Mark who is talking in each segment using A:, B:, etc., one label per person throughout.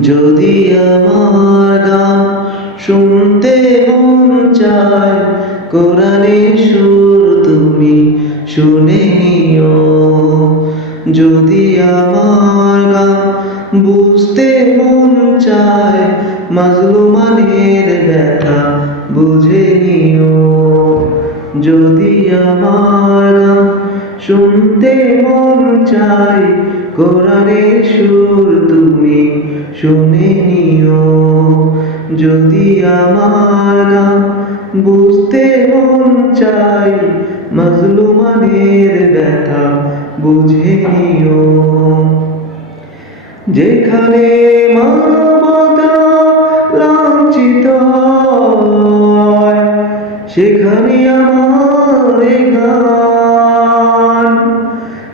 A: যদি আমার গান শুনতে মন চায় কোরআনের সুর তুমি শুনে নিও যদি আমার গান বুঝতে মন চায়, মাজলুমানের ব্যথা বুঝে নিও। যদি আমার গান শুনতে মন চাই কোরআনের সুর তুমি শুনে নিও। যদি আমার বুঝতে মন চাই মাজলুমানের ব্যথা বুঝে নিও। যেখানে মানবতা লাঞ্ছিত সেখানে আমার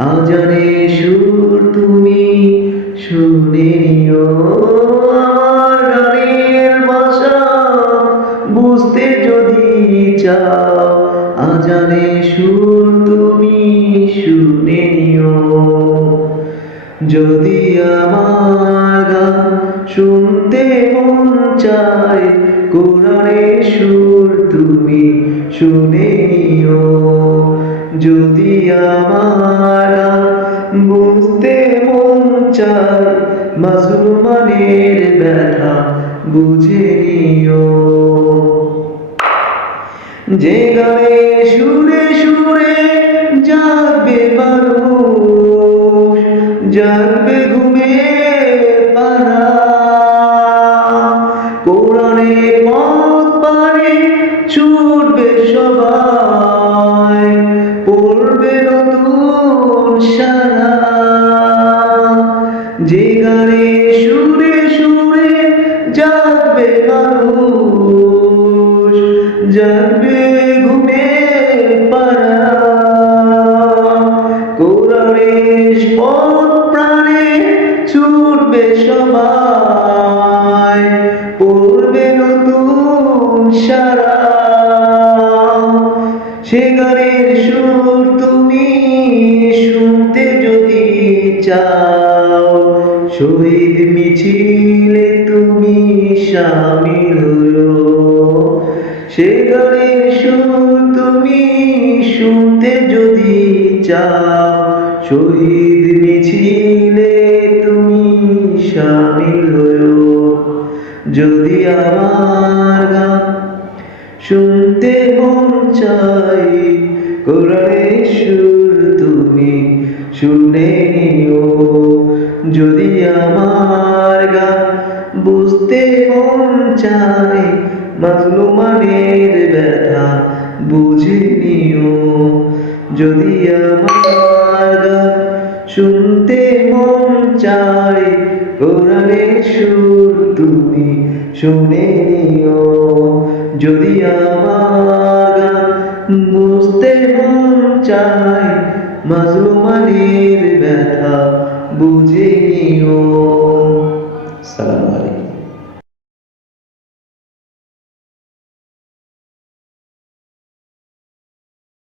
A: আজানে সুর তুমি শুনে নিও আমার গানের ভাষা বুঝতে যদি চাও, আজানে সুর তুমি শুনে নিও যদি আমার গান শুনতে মন চায় কোরআনের সুর তুমি শুনে নিও যদি আমার চায় মাজলুমানের ব্যথা বুঝে নিও। যে গানে সুরে সুরে যাবে মানুষ জানবে জানবে ঘুমে পারা কোরআনের পথ প্রাণে ছুটবে সবাই পড়বে নতুন সারা সে গানের সুর তুমি শুনতে যদি চাও শহীদ মিছিলে তুমি হলো সে গানের সুর তুমি শুনতে যদি চাও, শহীদ মিছিলে তুমি সামিল হলো যদি আমার গান শুনতে মন চাই কোরআনের সুর তুমি শুনে নিও। যদি আমার গান বুঝতে মন চাই বুঝে নিও। যদি আমার শুনতে মন চায়, কোরআনের সুর তুমি শুনে নিও। যদি আমার বুঝতে মন চায়, মাজলুমানের ব্যথা বুঝে নিও। সালাম।